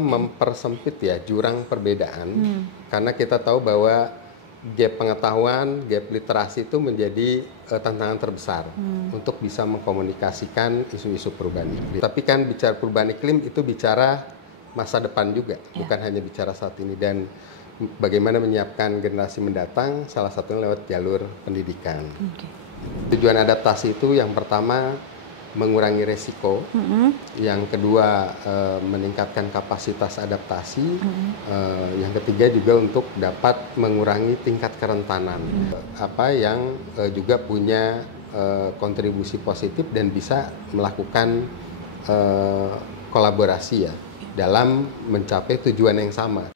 mempersempit ya jurang perbedaan, karena kita tahu bahwa gap pengetahuan, gap literasi itu menjadi tantangan terbesar untuk bisa mengkomunikasikan isu-isu perubahan iklim. Tapi kan bicara perubahan iklim itu bicara masa depan juga, bukan hanya bicara saat ini. Dan bagaimana menyiapkan generasi mendatang, salah satunya lewat jalur pendidikan. Tujuan adaptasi itu yang pertama mengurangi resiko, yang kedua meningkatkan kapasitas adaptasi, yang ketiga juga untuk dapat mengurangi tingkat kerentanan, apa yang juga punya kontribusi positif dan bisa melakukan kolaborasi ya dalam mencapai tujuan yang sama.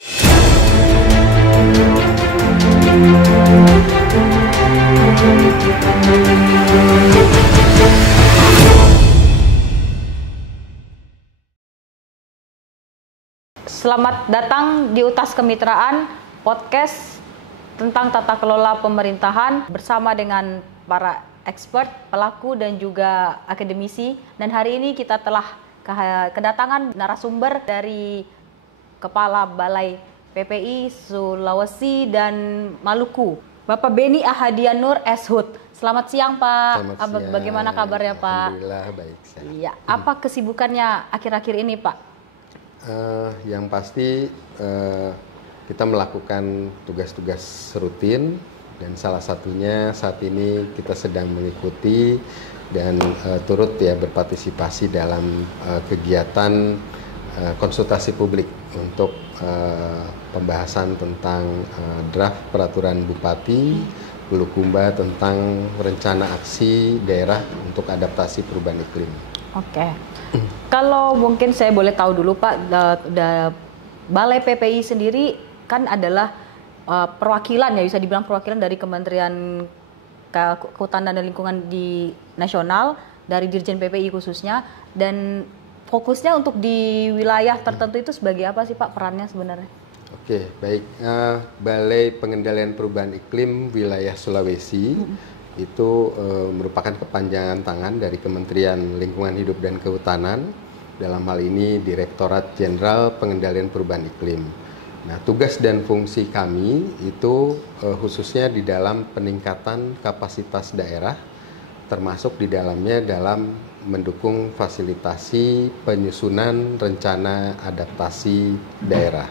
Selamat datang di UTAS Kemitraan, podcast tentang tata kelola pemerintahan bersama dengan para expert, pelaku dan juga akademisi. Dan hari ini kita telah kedatangan narasumber dari Kepala Balai PPI Sulawesi dan Maluku, Bapak Beni Ahadian Nur Eshut. Selamat siang Pak. Selamat siang. Bagaimana kabarnya Pak? Alhamdulillah baik. Iya. Apa kesibukannya akhir-akhir ini Pak? Yang pasti kita melakukan tugas-tugas rutin, dan salah satunya saat ini kita sedang mengikuti dan turut ya berpartisipasi dalam kegiatan konsultasi publik untuk pembahasan tentang draft peraturan Bupati Bulukumba tentang rencana aksi daerah untuk adaptasi perubahan iklim. Oke. Kalau mungkin saya boleh tahu dulu Pak, Balai PPI sendiri kan adalah perwakilan ya, bisa dibilang perwakilan dari Kementerian Kehutanan dan Lingkungan di nasional, dari Dirjen PPI khususnya, dan fokusnya untuk di wilayah tertentu itu sebagai apa sih Pak perannya sebenarnya? Oke, baik. Balai Pengendalian Perubahan Iklim Wilayah Sulawesi itu merupakan kepanjangan tangan dari Kementerian Lingkungan Hidup dan Kehutanan, dalam hal ini Direktorat Jenderal Pengendalian Perubahan Iklim. Nah, tugas dan fungsi kami itu khususnya di dalam peningkatan kapasitas daerah, termasuk di dalamnya dalam mendukung fasilitasi penyusunan rencana adaptasi daerah.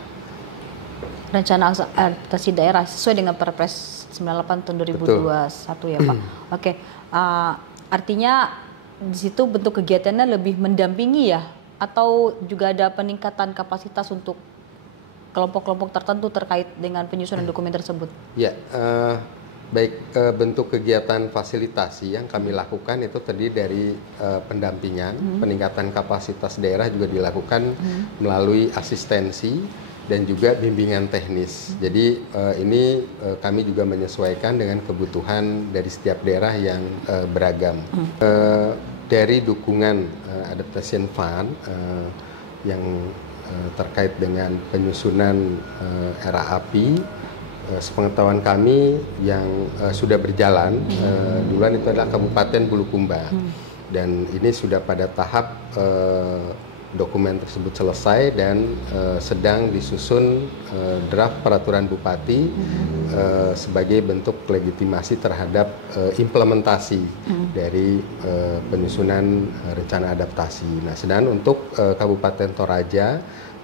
Rencana adaptasi daerah sesuai dengan Perpres 98 tahun 2021 ya Pak. Oke, artinya di situ bentuk kegiatannya lebih mendampingi ya, atau juga ada peningkatan kapasitas untuk kelompok-kelompok tertentu terkait dengan penyusunan dokumen tersebut? Ya, baik, bentuk kegiatan fasilitasi yang kami lakukan itu terdiri dari pendampingan, peningkatan kapasitas daerah juga dilakukan melalui asistensi dan juga bimbingan teknis. Jadi ini kami juga menyesuaikan dengan kebutuhan dari setiap daerah yang beragam. Dari dukungan Adaptation Fund yang terkait dengan penyusunan RAAPI, sepengetahuan kami yang sudah berjalan duluan itu adalah Kabupaten Bulukumba, dan ini sudah pada tahap dokumen tersebut selesai dan sedang disusun draft peraturan Bupati sebagai bentuk legitimasi terhadap implementasi dari penyusunan rencana adaptasi. Nah, sedangkan untuk Kabupaten Toraja,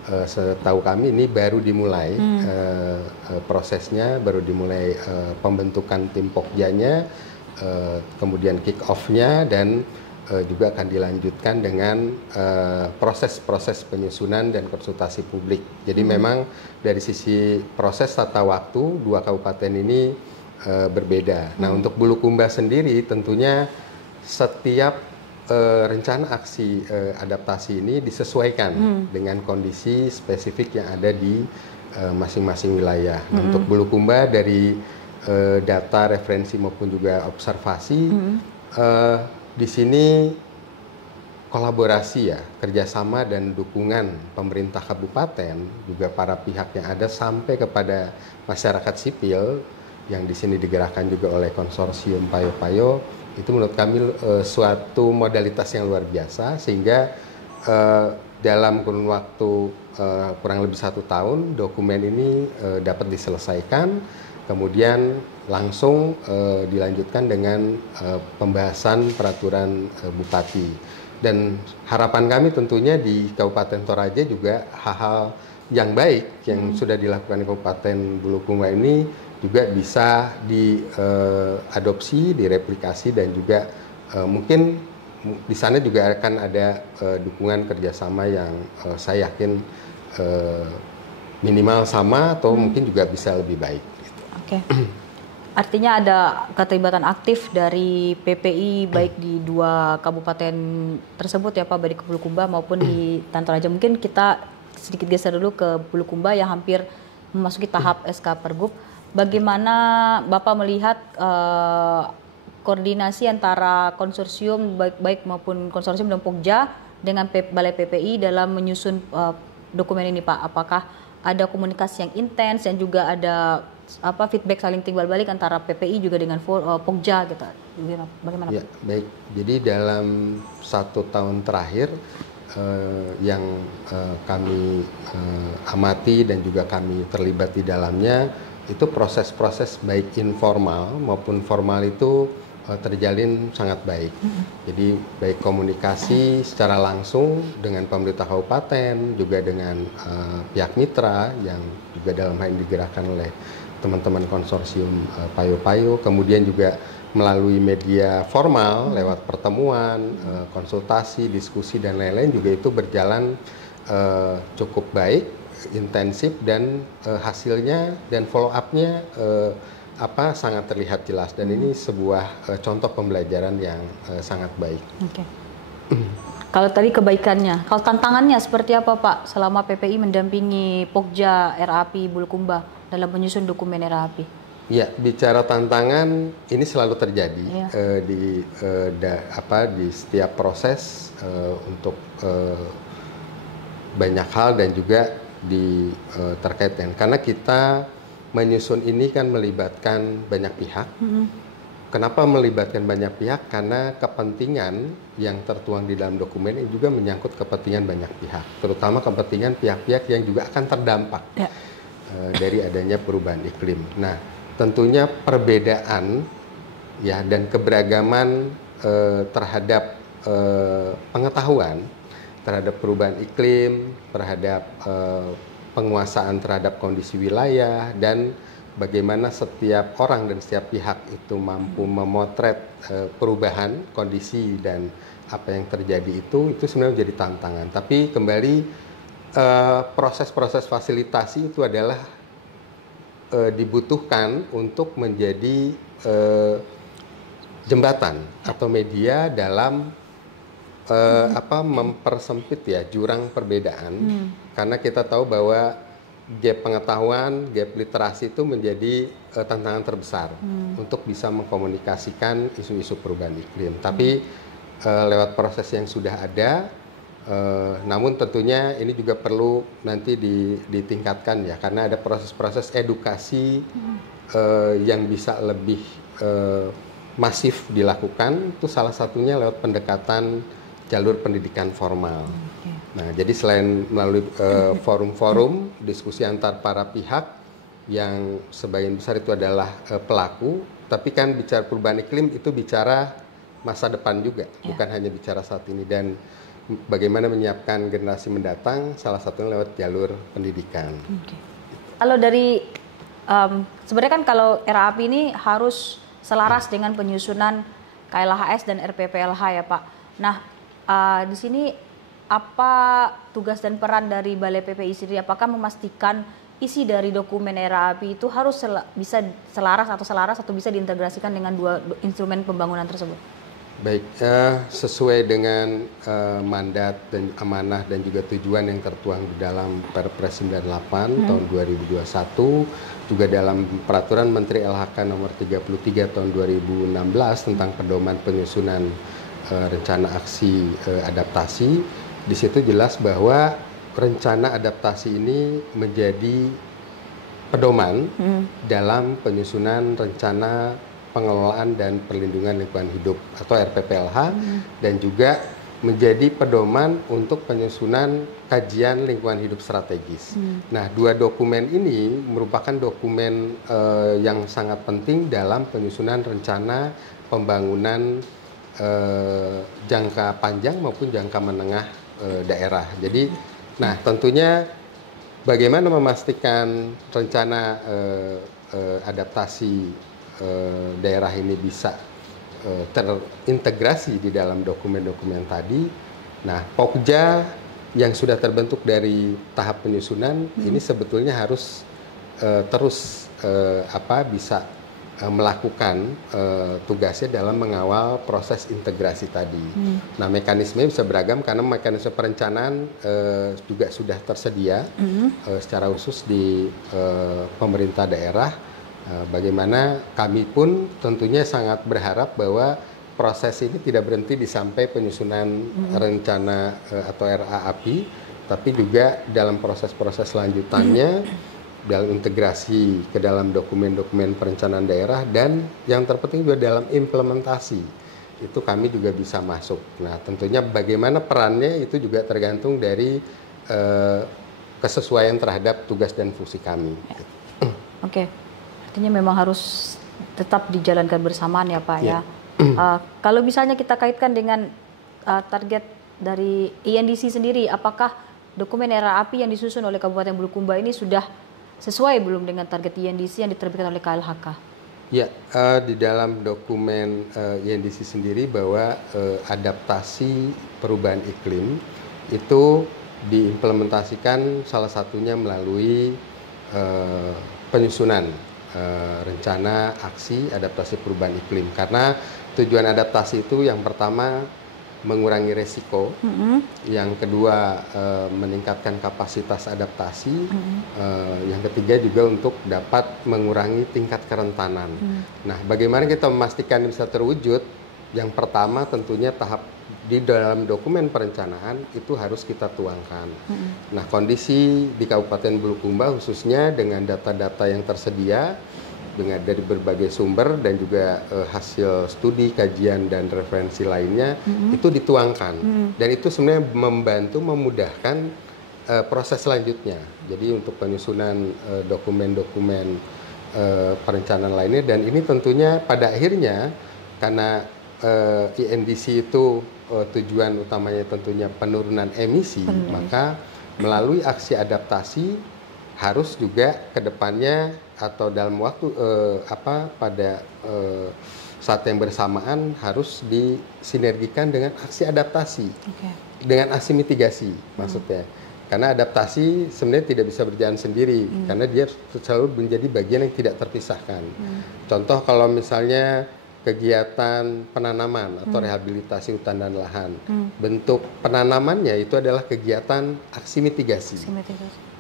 setahu kami ini baru dimulai prosesnya, baru dimulai pembentukan tim pokjanya, kemudian kick off-nya, dan juga akan dilanjutkan dengan proses-proses penyusunan dan konsultasi publik. Jadi memang dari sisi proses tata waktu dua kabupaten ini berbeda. Nah, untuk Bulukumba sendiri tentunya setiap rencana aksi adaptasi ini disesuaikan dengan kondisi spesifik yang ada di masing-masing wilayah. Untuk Bulukumba dari data referensi maupun juga observasi, di sini kolaborasi ya, kerjasama dan dukungan pemerintah kabupaten, juga para pihak yang ada sampai kepada masyarakat sipil yang di sini digerakkan juga oleh konsorsium Payo Payo, itu menurut kami suatu modalitas yang luar biasa, sehingga dalam kurun waktu kurang lebih 1 tahun dokumen ini dapat diselesaikan, kemudian langsung dilanjutkan dengan pembahasan peraturan bupati. Dan harapan kami tentunya di Kabupaten Toraja juga hal-hal yang baik yang sudah dilakukan di Kabupaten Bulukumba ini juga bisa diadopsi, direplikasi, dan juga mungkin di sana juga akan ada dukungan kerjasama yang saya yakin minimal sama atau mungkin juga bisa lebih baik. Oke. Artinya ada keterlibatan aktif dari PPI baik di 2 kabupaten tersebut ya Pak, baik di Bulukumba maupun di Toraja. Mungkin kita sedikit geser dulu ke Bulukumba yang hampir memasuki tahap SK Pergub. Bagaimana Bapak melihat koordinasi antara konsorsium baik maupun konsorsium dan Pokja dengan Balai PPI dalam menyusun dokumen ini Pak? Apakah ada komunikasi yang intens dan juga ada feedback saling timbal balik antara PPI juga dengan Pokja gitu? Bagaimana? Ya, baik. Jadi dalam 1 tahun terakhir yang kami amati dan juga kami terlibat di dalamnya, itu proses-proses baik informal maupun formal itu terjalin sangat baik. Jadi baik komunikasi secara langsung dengan pemerintah kabupaten, juga dengan pihak mitra yang juga dalam hal ini digerakkan oleh teman-teman konsorsium Payo-Payo, kemudian juga melalui media formal lewat pertemuan, konsultasi, diskusi dan lain-lain juga itu berjalan cukup baik, intensif, dan hasilnya dan follow up-nya sangat terlihat jelas, dan ini sebuah contoh pembelajaran yang sangat baik. Oke. Kalau tadi kebaikannya, kalau tantangannya seperti apa Pak selama PPI mendampingi Pokja RAP Bulukumba dalam menyusun dokumen RAP? Ya, bicara tantangan ini selalu terjadi di setiap proses untuk banyak hal dan juga terkait dengan, karena kita menyusun ini kan melibatkan banyak pihak. Kenapa melibatkan banyak pihak? Karena kepentingan yang tertuang di dalam dokumen ini juga menyangkut kepentingan banyak pihak, terutama kepentingan pihak-pihak yang juga akan terdampak dari adanya perubahan iklim. Nah, tentunya perbedaan ya dan keberagaman terhadap pengetahuan terhadap perubahan iklim, terhadap penguasaan terhadap kondisi wilayah, dan bagaimana setiap orang dan setiap pihak itu mampu memotret perubahan kondisi dan apa yang terjadi itu sebenarnya menjadi tantangan. Tapi kembali proses-proses fasilitasi itu adalah dibutuhkan untuk menjadi jembatan atau media dalam mempersempit ya jurang perbedaan, karena kita tahu bahwa gap pengetahuan, gap literasi itu menjadi tantangan terbesar untuk bisa mengkomunikasikan isu-isu perubahan iklim. Tapi lewat proses yang sudah ada, namun tentunya ini juga perlu nanti ditingkatkan ya, karena ada proses-proses edukasi yang bisa lebih masif dilakukan. Itu salah satunya lewat pendekatan jalur pendidikan formal. Nah, jadi selain melalui forum-forum diskusi antar para pihak yang sebagian besar itu adalah pelaku, tapi kan bicara perubahan iklim itu bicara masa depan juga, bukan hanya bicara saat ini, dan bagaimana menyiapkan generasi mendatang, salah satunya lewat jalur pendidikan. Kalau dari sebenarnya kan kalau RAP ini harus selaras dengan penyusunan KLHS dan RPPLH ya Pak. Nah, di sini apa tugas dan peran dari Balai PPI sendiri? Apakah memastikan isi dari dokumen RAP itu harus bisa selaras atau bisa diintegrasikan dengan 2 instrumen pembangunan tersebut? Baik, sesuai dengan mandat dan amanah dan juga tujuan yang tertuang di dalam Perpres 98 tahun 2021, juga dalam Peraturan Menteri LHK nomor 33 tahun 2016 tentang pedoman penyusunan rencana aksi adaptasi. Di situ jelas bahwa rencana adaptasi ini menjadi pedoman dalam penyusunan rencana pengelolaan dan perlindungan lingkungan hidup atau RPPLH, dan juga menjadi pedoman untuk penyusunan kajian lingkungan hidup strategis. Nah, 2 dokumen ini merupakan dokumen yang sangat penting dalam penyusunan rencana pembangunan jangka panjang maupun jangka menengah daerah. Jadi, nah tentunya bagaimana memastikan rencana adaptasi daerah ini bisa terintegrasi di dalam dokumen-dokumen tadi. Nah, Pokja yang sudah terbentuk dari tahap penyusunan ini sebetulnya harus terus bisa melakukan tugasnya dalam mengawal proses integrasi tadi. Nah, mekanismenya bisa beragam karena mekanisme perencanaan juga sudah tersedia secara khusus di pemerintah daerah. Bagaimana kami pun tentunya sangat berharap bahwa proses ini tidak berhenti di sampai penyusunan rencana atau RAAPI, tapi juga dalam proses-proses selanjutannya dalam integrasi ke dalam dokumen-dokumen perencanaan daerah, dan yang terpenting juga dalam implementasi itu kami juga bisa masuk. Nah, tentunya bagaimana perannya itu juga tergantung dari kesesuaian terhadap tugas dan fungsi kami. Oke. Artinya memang harus tetap dijalankan bersamaan ya Pak ya. Kalau misalnya kita kaitkan dengan target dari INDC sendiri, apakah dokumen RAAPI yang disusun oleh Kabupaten Bulukumba ini sudah sesuai belum dengan target INDC yang diterbitkan oleh KLHK? Ya, di dalam dokumen INDC sendiri bahwa adaptasi perubahan iklim itu diimplementasikan salah satunya melalui penyusunan rencana aksi adaptasi perubahan iklim, karena tujuan adaptasi itu yang pertama mengurangi resiko, yang kedua meningkatkan kapasitas adaptasi, yang ketiga juga untuk dapat mengurangi tingkat kerentanan. Nah, bagaimana kita memastikan bisa terwujud? Yang pertama tentunya tahap di dalam dokumen perencanaan itu harus kita tuangkan. Nah, kondisi di Kabupaten Bulukumba khususnya dengan data-data yang tersedia dengan dari berbagai sumber dan juga hasil studi, kajian dan referensi lainnya itu dituangkan. Dan itu sebenarnya membantu memudahkan proses selanjutnya. Jadi untuk penyusunan dokumen-dokumen perencanaan lainnya, dan ini tentunya pada akhirnya karena INDC itu tujuan utamanya tentunya penurunan emisi, maka melalui aksi adaptasi harus juga ke depannya atau dalam waktu pada saat yang bersamaan harus disinergikan dengan aksi adaptasi, dengan aksi mitigasi maksudnya. Karena adaptasi sebenarnya tidak bisa berjalan sendiri, karena dia selalu menjadi bagian yang tidak terpisahkan. Contoh kalau misalnya kegiatan penanaman atau rehabilitasi hutan dan lahan, bentuk penanamannya itu adalah kegiatan aksi mitigasi.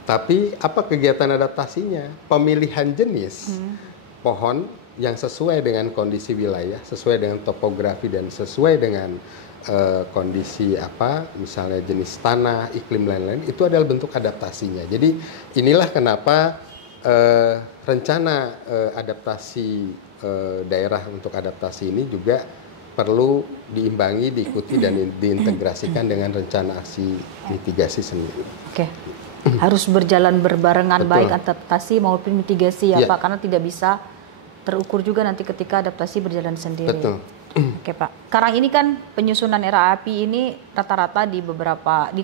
Tapi apa kegiatan adaptasinya? Pemilihan jenis pohon yang sesuai dengan kondisi wilayah, sesuai dengan topografi dan sesuai dengan kondisi misalnya jenis tanah, iklim lain-lain, itu adalah bentuk adaptasinya. Jadi inilah kenapa rencana adaptasi daerah untuk adaptasi ini juga perlu diimbangi, diikuti dan diintegrasikan dengan rencana aksi mitigasi sendiri. Harus berjalan berbarengan. Betul. Baik adaptasi maupun mitigasi ya Pak, karena tidak bisa terukur juga nanti ketika adaptasi berjalan sendiri. Betul. Oke Pak, sekarang ini kan penyusunan RAAPI ini rata-rata di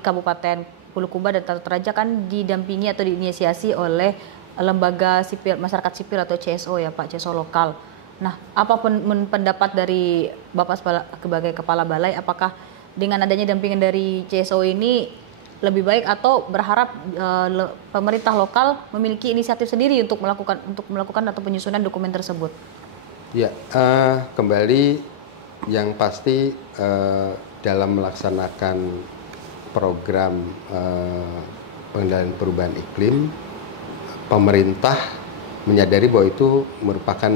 Kabupaten Bulukumba dan Toraja kan didampingi atau diinisiasi oleh lembaga sipil, masyarakat sipil atau CSO ya Pak, CSO lokal. Nah, apa pendapat dari Bapak sebagai Kepala Balai, apakah dengan adanya dampingan dari CSO ini lebih baik atau berharap pemerintah lokal memiliki inisiatif sendiri untuk melakukan atau penyusunan dokumen tersebut? Ya, kembali yang pasti dalam melaksanakan program pengendalian perubahan iklim, pemerintah menyadari bahwa itu merupakan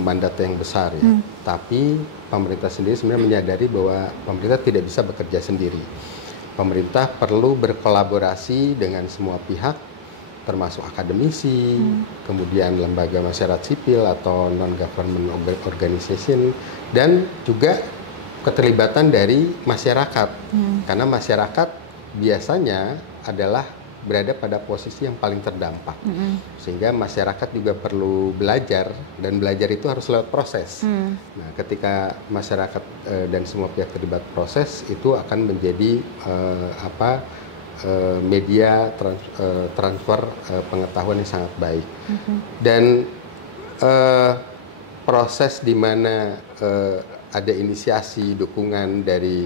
mandat yang besar ya. Tapi pemerintah sendiri sebenarnya menyadari bahwa pemerintah tidak bisa bekerja sendiri. Pemerintah perlu berkolaborasi dengan semua pihak, termasuk akademisi, kemudian lembaga masyarakat sipil atau non-government organization, dan juga keterlibatan dari masyarakat, karena masyarakat biasanya adalah berada pada posisi yang paling terdampak, sehingga masyarakat juga perlu belajar, dan belajar itu harus lewat proses. Nah, ketika masyarakat dan semua pihak terlibat proses, itu akan menjadi media transfer pengetahuan yang sangat baik. Dan proses di mana ada inisiasi dukungan dari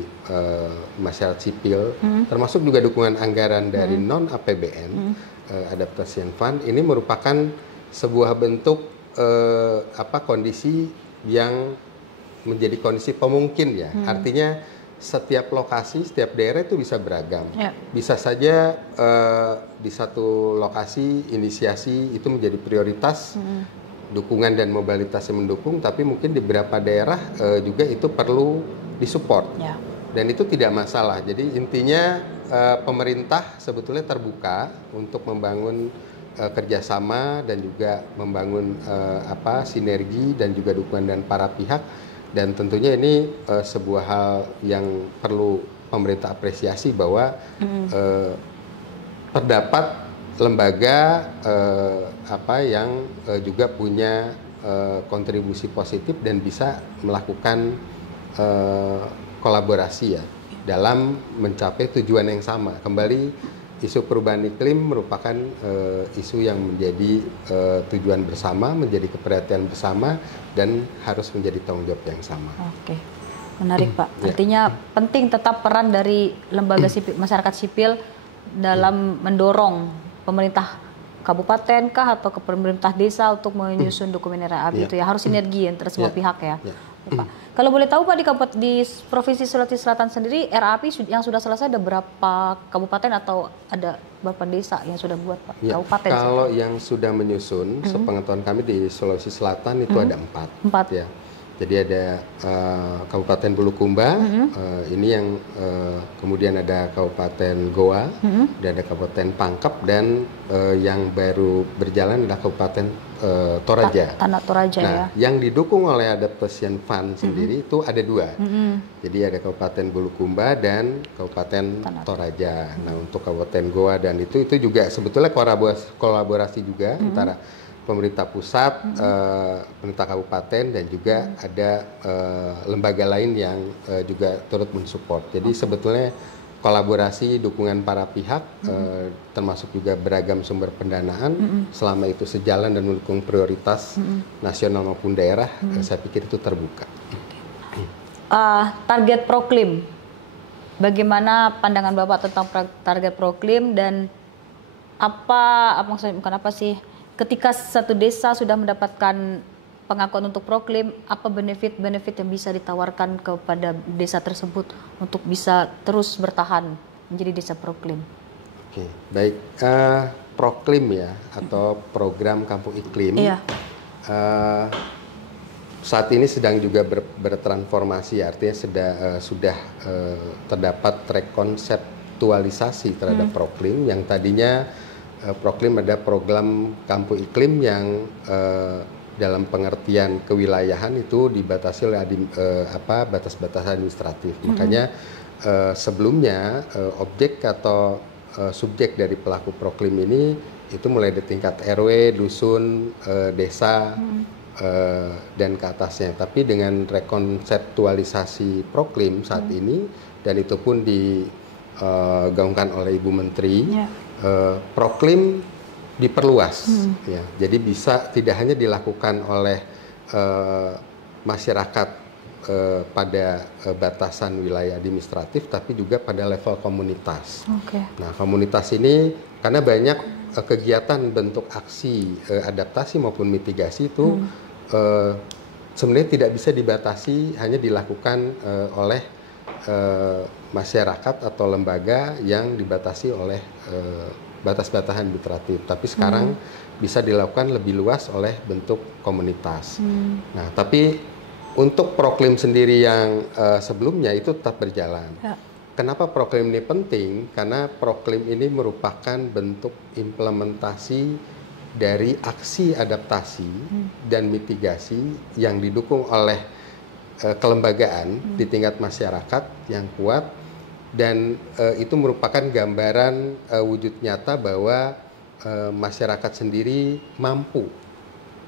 masyarakat sipil, termasuk juga dukungan anggaran dari non APBN, Adaptation Fund, ini merupakan sebuah bentuk kondisi yang menjadi kondisi pemungkin ya. Artinya setiap lokasi, setiap daerah itu bisa beragam. Bisa saja di satu lokasi inisiasi itu menjadi prioritas, dukungan dan mobilitas yang mendukung, tapi mungkin di beberapa daerah juga itu perlu disupport. Dan itu tidak masalah. Jadi intinya pemerintah sebetulnya terbuka untuk membangun kerjasama dan juga membangun sinergi dan juga dukungan dan para pihak. Dan tentunya ini sebuah hal yang perlu pemerintah apresiasi bahwa terdapat lembaga yang juga punya kontribusi positif dan bisa melakukan kolaborasi ya dalam mencapai tujuan yang sama. Kembali, isu perubahan iklim merupakan isu yang menjadi tujuan bersama, menjadi keperhatian bersama, dan harus menjadi tanggung jawab yang sama. Oke, menarik Pak. Artinya penting tetap peran dari lembaga sipil, masyarakat sipil dalam mendorong pemerintah kabupaten kah atau ke pemerintah desa untuk menyusun dokumen RAP itu ya, harus sinergi antara semua pihak ya. Pak. Kalau boleh tahu Pak, di Provinsi Sulawesi Selatan sendiri RAP yang sudah selesai ada berapa kabupaten atau ada berapa desa yang sudah buat Pak? Kabupaten. Kalau yang sudah menyusun, sepengetahuan kami di Sulawesi Selatan itu ada 4. 4 ya. Jadi ada Kabupaten Bulukumba, ini yang kemudian ada Kabupaten Goa, dan ada Kabupaten Pangkep, dan yang baru berjalan adalah Kabupaten Toraja. Tanah Toraja. Nah, yang didukung oleh Adaptation Fund sendiri itu ada 2. Jadi ada Kabupaten Bulukumba dan Kabupaten Toraja. Nah, untuk Kabupaten Goa dan itu juga sebetulnya kolaborasi juga antara pemerintah pusat, pemerintah kabupaten, dan juga ada lembaga lain yang juga turut mensupport. Jadi sebetulnya kolaborasi dukungan para pihak, termasuk juga beragam sumber pendanaan, selama itu sejalan dan mendukung prioritas nasional maupun daerah, saya pikir itu terbuka. Target Proklim, bagaimana pandangan Bapak tentang target Proklim, dan ketika satu desa sudah mendapatkan pengakuan untuk Proklim, apa benefit-benefit yang bisa ditawarkan kepada desa tersebut untuk bisa terus bertahan menjadi desa Proklim? Oke, baik. Proklim ya, atau program Kampung Iklim, saat ini sedang juga bertransformasi, artinya sudah terdapat rekonseptualisasi terhadap Proklim, yang tadinya Proklim ada program Kampung Iklim yang dalam pengertian kewilayahan itu dibatasi oleh batas-batas administratif. Makanya sebelumnya objek atau subjek dari pelaku Proklim ini itu mulai di tingkat RW, dusun, desa, dan ke atasnya. Tapi dengan rekonseptualisasi Proklim saat ini, dan itu pun digaungkan oleh Ibu Menteri, Proklim diperluas, ya. Jadi bisa tidak hanya dilakukan oleh masyarakat pada batasan wilayah administratif, tapi juga pada level komunitas. Nah, komunitas ini karena banyak kegiatan bentuk aksi adaptasi maupun mitigasi itu sebenarnya tidak bisa dibatasi hanya dilakukan oleh masyarakat atau lembaga yang dibatasi oleh batas-batasan administratif, tapi sekarang bisa dilakukan lebih luas oleh bentuk komunitas. Nah, tapi untuk Proklim sendiri yang sebelumnya itu tetap berjalan. Kenapa Proklim ini penting? Karena Proklim ini merupakan bentuk implementasi dari aksi adaptasi dan mitigasi yang didukung oleh kelembagaan di tingkat masyarakat yang kuat, dan itu merupakan gambaran wujud nyata bahwa masyarakat sendiri mampu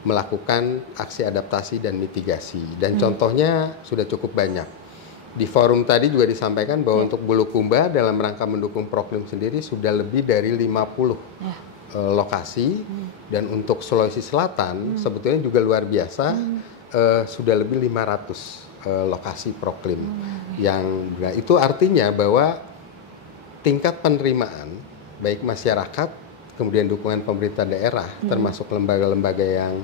melakukan aksi adaptasi dan mitigasi, dan contohnya sudah cukup banyak. Di forum tadi juga disampaikan bahwa untuk Bulukumba dalam rangka mendukung Proklim sendiri sudah lebih dari 50 lokasi, dan untuk Sulawesi Selatan sebetulnya juga luar biasa, sudah lebih 500 lokasi Proklim. Nah, itu artinya bahwa tingkat penerimaan baik masyarakat, kemudian dukungan pemerintah daerah, termasuk lembaga-lembaga yang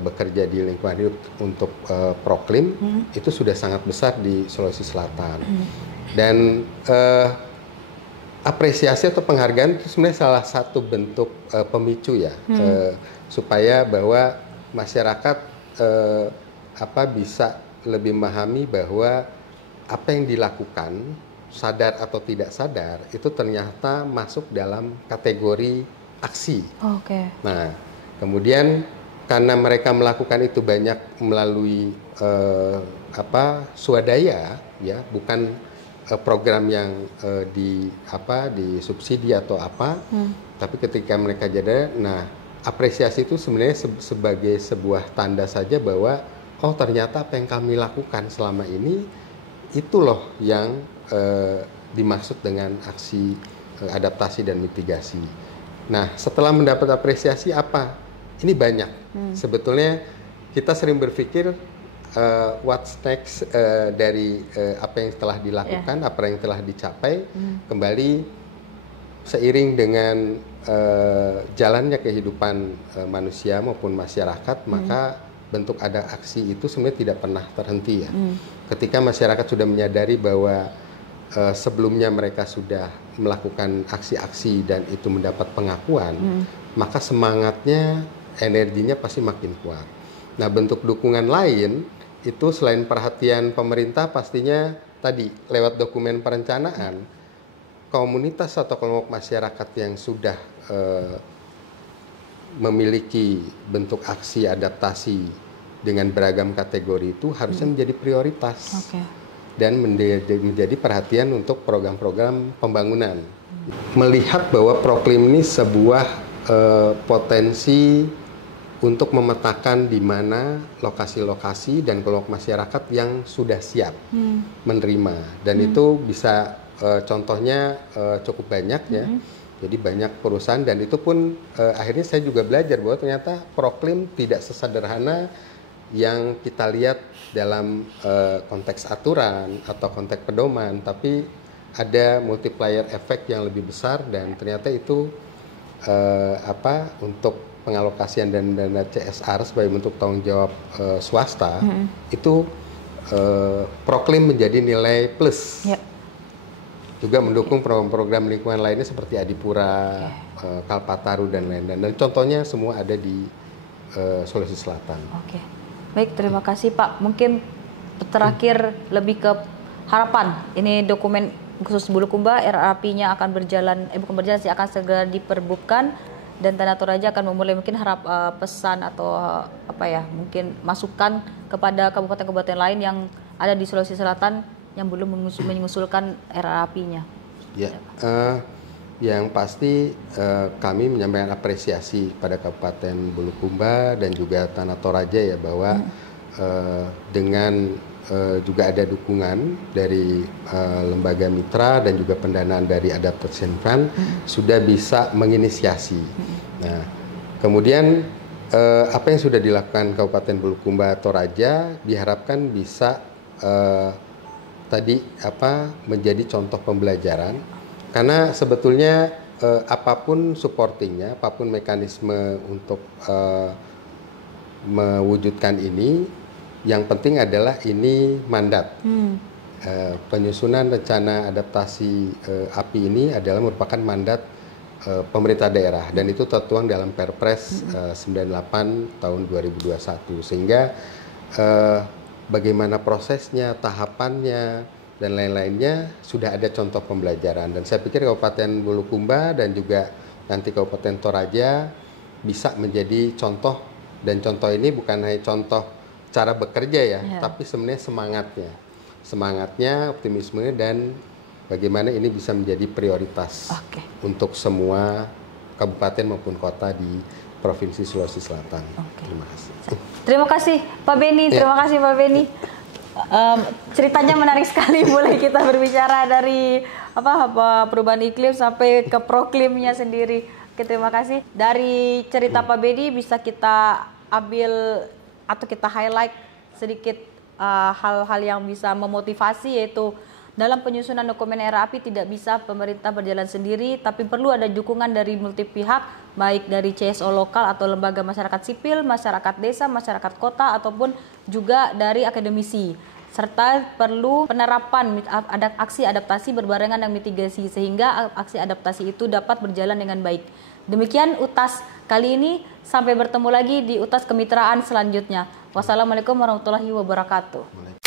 bekerja di lingkungan hidup untuk Proklim, itu sudah sangat besar di Sulawesi Selatan. Dan apresiasi atau penghargaan itu sebenarnya salah satu bentuk pemicu ya, supaya bahwa masyarakat bisa lebih memahami bahwa apa yang dilakukan, sadar atau tidak sadar, itu ternyata masuk dalam kategori aksi. Nah, kemudian karena mereka melakukan itu banyak melalui swadaya, ya, bukan program yang disubsidi atau tapi ketika mereka jadi, nah, apresiasi itu sebenarnya sebagai sebuah tanda saja bahwa ternyata apa yang kami lakukan selama ini itu loh yang dimaksud dengan aksi adaptasi dan mitigasi. Nah, setelah mendapat apresiasi apa? Ini banyak. Sebetulnya kita sering berpikir what's next dari apa yang telah dilakukan, apa yang telah dicapai, kembali seiring dengan jalannya kehidupan manusia maupun masyarakat, maka bentuk ada aksi itu sebenarnya tidak pernah terhenti ya. Ketika masyarakat sudah menyadari bahwa sebelumnya mereka sudah melakukan aksi-aksi dan itu mendapat pengakuan, maka semangatnya, energinya pasti makin kuat. Nah, bentuk dukungan lain itu selain perhatian pemerintah pastinya tadi lewat dokumen perencanaan, komunitas atau kelompok masyarakat yang sudah memiliki bentuk aksi adaptasi dengan beragam kategori itu harusnya menjadi prioritas. Dan menjadi perhatian untuk program-program pembangunan. Melihat bahwa Proklim ini sebuah potensi untuk memetakan di mana lokasi-lokasi dan kelompok masyarakat yang sudah siap menerima. Dan itu bisa contohnya cukup banyak ya. Jadi banyak perusahaan, dan itu pun akhirnya saya juga belajar bahwa ternyata Proklim tidak sesederhana yang kita lihat dalam konteks aturan atau konteks pedoman, tapi ada multiplier effect yang lebih besar, dan ternyata itu untuk pengalokasian dan dana CSR sebagai bentuk tanggung jawab swasta, itu Proklim menjadi nilai plus. Juga mendukung program-program lingkungan lainnya seperti Adipura, Kalpataru dan lain-lain. Dan contohnya semua ada di Sulawesi Selatan. Baik, terima kasih Pak. Mungkin terakhir lebih ke harapan. Ini dokumen khusus Bulukumba, RAP-nya akan berjalan, bukan berjalan sih, akan segera diperbutkan, dan Tanah Toraja akan memulai mungkin pesan atau mungkin masukan kepada kabupaten-kabupaten lain yang ada di Sulawesi Selatan yang belum mengusulkan RAP-nya. Ya, yang pasti kami menyampaikan apresiasi pada Kabupaten Bulukumba dan juga Tanah Toraja ya, bahwa dengan juga ada dukungan dari lembaga mitra dan juga pendanaan dari Adaptation Fund sudah bisa menginisiasi. Nah, kemudian apa yang sudah dilakukan Kabupaten Bulukumba Toraja diharapkan bisa menjadi contoh pembelajaran. Karena sebetulnya apapun supportingnya, apapun mekanisme untuk mewujudkan ini, yang penting adalah ini mandat. Penyusunan rencana adaptasi API ini adalah merupakan mandat pemerintah daerah, dan itu tertuang dalam Perpres 98 tahun 2021. Sehingga bagaimana prosesnya, tahapannya, dan lain-lainnya sudah ada contoh pembelajaran. Dan saya pikir Kabupaten Bulukumba dan juga nanti Kabupaten Toraja bisa menjadi contoh, dan contoh ini bukan hanya contoh cara bekerja ya, tapi sebenarnya semangatnya, optimismenya, dan bagaimana ini bisa menjadi prioritas untuk semua kabupaten maupun kota di Provinsi Sulawesi Selatan. Terima kasih. Terima kasih Pak Beni, terima kasih Pak Beni. Ceritanya menarik sekali, mulai kita berbicara dari perubahan iklim sampai ke proklimnya sendiri. Oke, terima kasih. Dari cerita Pak Beni bisa kita ambil atau kita highlight sedikit hal-hal yang bisa memotivasi, yaitu dalam penyusunan dokumen RAP tidak bisa pemerintah berjalan sendiri, tapi perlu ada dukungan dari multi pihak, baik dari CSO lokal atau lembaga masyarakat sipil, masyarakat desa, masyarakat kota, ataupun juga dari akademisi. Serta perlu penerapan ada aksi adaptasi berbarengan dan mitigasi, sehingga aksi adaptasi itu dapat berjalan dengan baik. Demikian UTAS kali ini, sampai bertemu lagi di UTAS kemitraan selanjutnya. Wassalamualaikum warahmatullahi wabarakatuh.